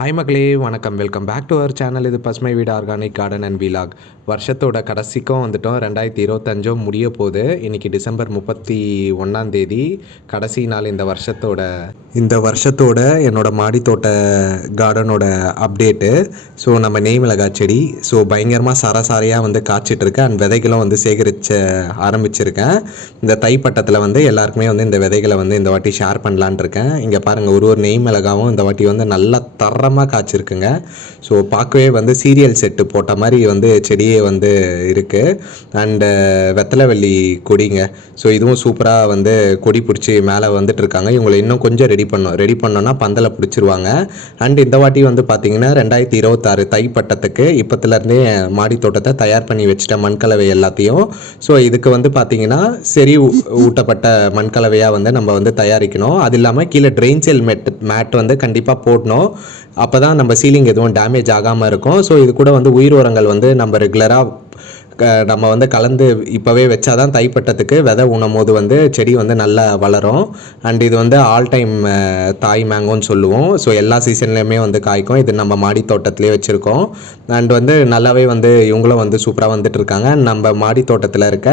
Hi மக்களே வணக்கம். Welcome back to our channel இது பசுமை வீடு ஆர்கானிக் கார்டன் அண்ட் விலாக் வருஷத்தோட கடைசிக்கும் வந்துட்டோம். ரெண்டாயிரத்தி இருபத்தஞ்சோ முடிய போகுது. இன்றைக்கி டிசம்பர் முப்பத்தி ஒன்றாந்தேதி கடைசி நாள் இந்த வருஷத்தோட இந்த வருஷத்தோட என்னோடய மாடித்தோட்ட கார்டனோட அப்டேட்டு ஸோ நம்ம நெய் மிளகாய் செடி. ஸோ பயங்கரமாக சரசாரையாக வந்து காய்ச்சிட்ருக்கு. அண்ட் விதைகளும் வந்து சேகரிச்ச ஆரம்பிச்சிருக்கேன். இந்த தைப்பட்டத்தில் வந்து எல்லாருக்குமே வந்து இந்த விதைகளை வந்து இந்த வாட்டி ஷேர் பண்ணலான் இருக்கேன் இங்கே பாருங்கள் ஒரு ஒரு நெய் மிளகாவும் இந்த வாட்டி வந்து நல்லா தரமாக காய்ச்சிருக்குங்க. ஸோ பார்க்கவே வந்து சீரியல் செட்டு போட்ட மாதிரி வந்து செடியே வந்து இருக்குது அண்டு வெத்தலைவள்ளி கொடிங்க. ஸோ இதுவும் சூப்பராக வந்து கொடி பிடிச்சி மேலே வந்துட்டுருக்காங்க இவங்களை இன்னும் கொஞ்சம் ரெடி பண்ணோம் ரெடி பண்ணோன்னா பந்தலை பிடிச்சிருவாங்க. அண்ட் இந்த வாட்டி வந்து பார்த்தீங்கன்னா ரெண்டாயிரத்தி இருபத்தாறு தைப்பட்டத்துக்கு இப்போத்துலேருந்தே மாடி தோட்டத்தை தயார் பண்ணி வச்சுட்டேன் மண்கலவை எல்லாத்தையும். ஸோ இதுக்கு வந்து பார்த்தீங்கன்னா செறி ஊட்டப்பட்ட மண்கலவையாக வந்து நம்ம வந்து தயாரிக்கணும். அது இல்லாமல் கீழே ட்ரெயின் செல் மெட் மேட் வந்து கண்டிப்பாக போடணும். அப்போ தான் நம்ம சீலிங் எதுவும் டேமேஜ் ஆகாமல் இருக்கும். ஸோ இது கூட வந்து உயிர் உரங்கள் வந்து நம்ம ரெகுலராக நம்ம வந்து கலந்து இப்போவே வச்சா தான் தைப்பட்டத்துக்கு விதை உணும் போது வந்து செடி வந்து நல்லா வளரும். அண்ட் இது வந்து ஆல் டைம் தாய் மேங்கோன்னு சொல்லுவோம். ஸோ எல்லா சீசன்லேயுமே வந்து காய்க்கும். இது நம்ம மாடி தோட்டத்திலே வச்சுருக்கோம். அண்ட் வந்து நல்லாவே வந்து இவங்களும் வந்து சூப்பராக வந்துட்டு இருக்காங்க நம்ம மாடி தோட்டத்தில் இருக்க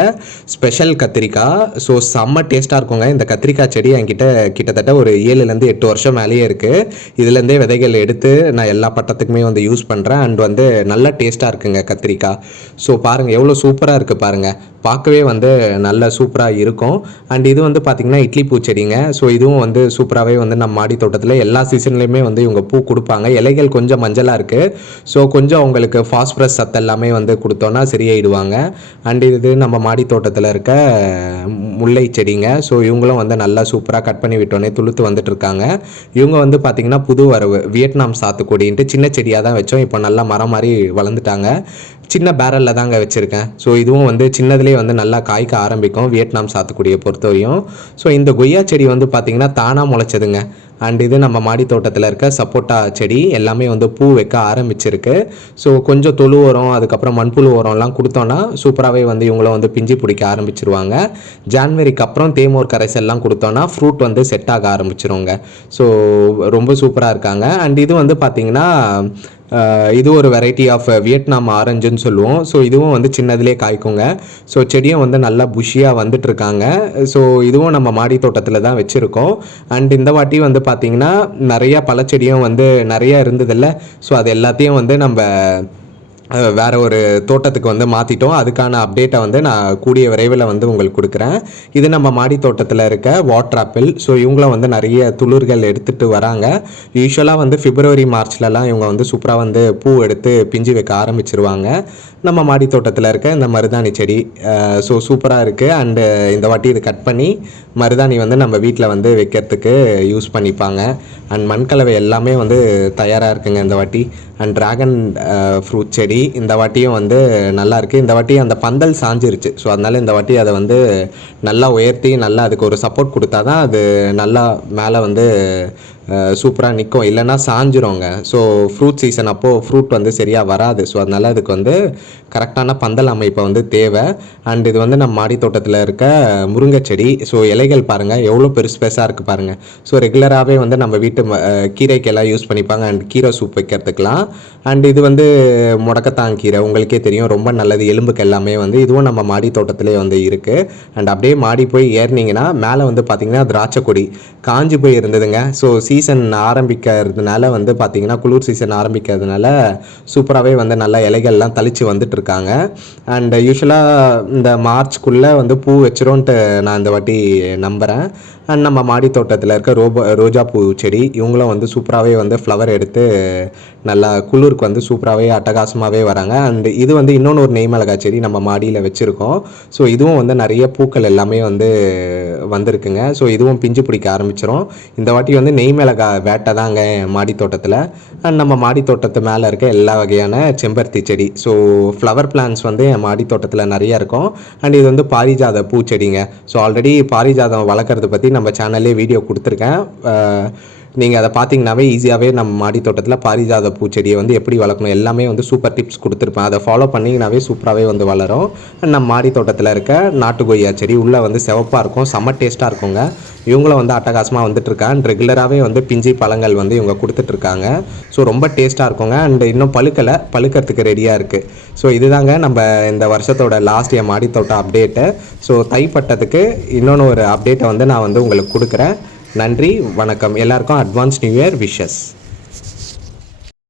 ஸ்பெஷல் கத்திரிக்காய். ஸோ செம்ம டேஸ்ட்டாக இருக்குங்க. இந்த கத்திரிக்காய் செடி என்கிட்ட கிட்டத்தட்ட ஒரு ஏழுலேருந்து எட்டு வருஷம் மேலேயே இருக்குது இதுலேருந்தே விதைகள் எடுத்து நான் எல்லா பட்டத்துக்குமே வந்து யூஸ் பண்ணுறேன் அண்ட் வந்து நல்லா டேஸ்ட்டாக இருக்குங்க கத்திரிக்காய். ஸோ பாருங்கள் எவ்வளோ சூப்பராக இருக்குது பாருங்கள் பார்க்கவே வந்து நல்ல சூப்பராக இருக்கும். அண்ட் இது வந்து பார்த்திங்கன்னா இட்லி பூச்செடிங்க. ஸோ இதுவும் வந்து சூப்பராகவே வந்து நம்ம மாடி தோட்டத்தில் எல்லா சீசன்லேயுமே வந்து இவங்க பூ கொடுப்பாங்க. இலைகள் கொஞ்சம் மஞ்சளாக இருக்குது ஸோ கொஞ்சம் அவங்களுக்கு ஃபாஸ்பரஸ் சத்து எல்லாமே வந்து கொடுத்தோன்னா சரியாயிடுவாங்க. அண்ட் இது நம்ம மாடி தோட்டத்தில் இருக்க முல்லை செடிங்க. ஸோ இவங்களும் வந்து நல்லா சூப்பராக கட் பண்ணி விட்டோன்னே துளுத்து வந்துட்டு இருக்காங்க. இவங்க வந்து பார்த்திங்கன்னா புது வரவு வியட்நாம் சாத்துக்குடின்ட்டு சின்ன செடியாக தான் வச்சோம். இப்போ நல்லா மரம் மாதிரி வளர்ந்துட்டாங்க. சின்ன பேரலில் தாங்க வச்சுருக்கேன். ஸோ இதுவும் வந்து சின்னதுலேயே வந்து நல்லா காய்க்க ஆரம்பிக்கும். வியட்நாம் சாத்துக்குடியை பொறுத்தவரையும். ஸோ இந்த கொய்யா செடி வந்து பார்த்திங்கன்னா தானாக முளைச்சதுங்க. அண்ட் இது நம்ம மாடி தோட்டத்தில் இருக்க சப்போட்டா செடி எல்லாமே வந்து பூ வைக்க ஆரம்பிச்சிருக்கு. ஸோ கொஞ்சம் தொழு உரம் அதுக்கப்புறம் மண்புழு உரம்லாம் கொடுத்தோன்னா சூப்பராகவே வந்து இவங்களும் வந்து பிஞ்சு பிடிக்க ஆரம்பிச்சிருவாங்க. ஜான்வரிக்கு அப்புறம் தேமோர் கரைசல்லாம் கொடுத்தோன்னா ஃப்ரூட் வந்து செட் ஆக ஆரம்பிச்சிருங்க. ஸோ ரொம்ப சூப்பராக இருக்காங்க. அண்ட் இது வந்து பார்த்திங்கன்னா இது ஒரு வெரைட்டி ஆஃப் வியட்நாம் ஆரஞ்சுன்னு சொல்லுவோம். ஸோ இதுவும் வந்து சின்னதுலேயே காய்க்குங்க. ஸோ செடியும் வந்து நல்லா புஷியாக வந்துட்டுருக்காங்க. ஸோ இதுவும் நம்ம மாடி தோட்டத்தில் தான் வச்சுருக்கோம். அண்ட் இந்த வாட்டி வந்து பார்த்திங்கன்னா நிறையா பழச்செடியும் வந்து நிறைய இருந்ததில்ல. ஸோ அது எல்லாத்தையும் வந்து நம்ம வேறு ஒரு தோட்டத்துக்கு வந்து மாற்றிட்டோம் அதுக்கான அப்டேட்டை வந்து நான் கூடிய விரைவில் வந்து உங்களுக்கு கொடுக்குறேன். இது நம்ம மாடி தோட்டத்தில் இருக்க வாட்டர் ஆப்பிள் ஸோ இவங்களும் வந்து நிறைய துளிர்கள் எடுத்துகிட்டு வராங்க. யூஸ்வலாக வந்து பிப்ரவரி மார்ச்லலாம் இவங்க வந்து சூப்பராக வந்து பூ எடுத்து பிஞ்சு வைக்க ஆரம்பிச்சிருவாங்க. நம்ம மாடி தோட்டத்தில் இருக்க இந்த மருதாணி செடி ஸோ சூப்பராக இருக்குது அண்டு இந்த வாட்டி இது கட் பண்ணி மருதாணி வந்து நம்ம வீட்டில் வந்து வைக்கிறதுக்கு யூஸ் பண்ணிப்பாங்க. அண்ட் மண்கலவை எல்லாமே வந்து தயாராக இருக்குங்க இந்த வாட்டி. அண்ட் ட்ராகன் ஃப்ரூட் செடி இந்த வாட்டியும் வந்து நல்லா இருக்குது இந்த வாட்டி அந்த பந்தல் சாஞ்சிருச்சு. ஸோ அதனால் இந்த வாட்டி அதை வந்து நல்லா உயர்த்தி நல்லா அதுக்கு ஒரு சப்போர்ட் கொடுத்தா தான் அது நல்லா மேலே வந்து சூப்பராக நிற்கும் இல்லைன்னா சாஞ்சிருங்க ஸோ ஃப்ரூட் சீசன் அப்போது ஃப்ரூட் வந்து சரியாக வராது. ஸோ அதனால் அதுக்கு வந்து கரெக்டான பந்தல் அமைப்பை வந்து தேவை. அண்ட் இது வந்து நம்ம மாடி தோட்டத்தில் இருக்க முருங்கை செடி. ஸோ இலைகள் பாருங்கள் எவ்வளோ பெருசு பெருசாக இருக்குது பாருங்கள் ஸோ ரெகுலராகவே வந்து நம்ம வீட்டு ம- கீரைக்கெல்லாம் யூஸ் பண்ணிப்பாங்க. அண்ட் கீரை சூப் வைக்கிறதுக்கெலாம் அண்ட் இது வந்து முடக்கத்தான் கீரை. உங்களுக்கே தெரியும். ரொம்ப நல்லது. எலும்புக்கு எல்லாமே வந்து இதுவும் நம்ம மாடி தோட்டத்திலே வந்து இருக்குது அண்ட் அப்படியே மாடி போய் ஏறினீங்கன்னா மேலே வந்து பார்த்தீங்கன்னா திராட்சை கொடி. காஞ்சி போய் இருந்ததுங்க. ஸோ சீ சீசன் ஆரம்பிக்கிறதுனால வந்து பார்த்திங்கன்னா குளிர் சீசன் ஆரம்பிக்கிறதுனால சூப்பராகவே வந்து நல்லா இலைகள்லாம் தளிச்சு வந்துட்டுருக்காங்க. அண்ட் யூஸ்வலாக இந்த மார்ச்குள்ளே வந்து பூ வச்சிரும்ன்ட்டு நான் இந்த வாட்டி நம்புகிறேன் அண்ட் நம்ம மாடி தோட்டத்தில் இருக்க ரோபோ ரோஜா பூ செடி இவங்களும் வந்து சூப்பராகவே வந்து ஃப்ளவர் எடுத்து நல்லா குளிருக்கு வந்து சூப்பராகவே அட்டகாசமாகவே வராங்க. அண்ட் இது வந்து இன்னொன்று ஒரு நெய் மிளகாய் செடி நம்ம மாடியில் வச்சுருக்கோம். ஸோ இதுவும் வந்து நிறைய பூக்கள் எல்லாமே வந்து வந்திருக்குங்க. ஸோ இதுவும் பிஞ்சு பிடிக்க ஆரம்பிச்சிரும். இந்த வாட்டி வந்து நெய் மிளகாய் வேட்டை தாங்க என் மாடி தோட்டத்தில் அண்ட் நம்ம மாடி தோட்டத்து மேலே இருக்க எல்லா வகையான செம்பருத்தி செடி. ஸோ ஃப்ளவர் பிளான்ஸ் வந்து என் மாடி தோட்டத்தில் நிறைய இருக்கும். அண்ட் இது வந்து பாரிஜாத பூச்செடிங்க ஸோ ஆல்ரெடி பாரிஜாதம் வளர்க்குறது பற்றி நம்ம சேனல்லே வீடியோ கொடுத்துருக்கேன். நீங்கள் அதை பார்த்தீங்கன்னாவே ஈஸியாகவே நம்ம மாடி தோட்டத்தில் பாரிஜாத பூச்செடியை வந்து எப்படி வளர்க்கணும் எல்லாமே வந்து சூப்பர் டிப்ஸ் கொடுத்துருப்பேன். அதை ஃபாலோ பண்ணிங்கனாவே சூப்பராகவே வந்து வளரும். நம்ம மாடி தோட்டத்தில் இருக்க நாட்டு கொய்யா செடி உள்ளே வந்து சிவப்பாக இருக்கும் செம்ம டேஸ்ட்டாக இருக்குங்க. இவங்களும் வந்து அட்டகாசமாக வந்துட்டு ரெகுலராகவே வந்து பிஞ்சி பழங்கள் வந்து இவங்க கொடுத்துட்ருக்காங்க ஸோ ரொம்ப டேஸ்ட்டாக இருக்குங்க. அண்ட் இன்னும் பழுக்கலை பழுக்கிறதுக்கு ரெடியாக இருக்குது ஸோ இதுதாங்க நம்ம இந்த வருஷத்தோட லாஸ்ட் என் மாடி தோட்டம் அப்டேட்டு ஸோ தைப்பட்டத்துக்கு இன்னொன்று ஒரு அப்டேட்டை வந்து நான் வந்து உங்களுக்கு கொடுக்குறேன். நன்றி வணக்கம். எல்லாருக்கும் அட்வான்ஸ் நியூ இயர் விஷஸ்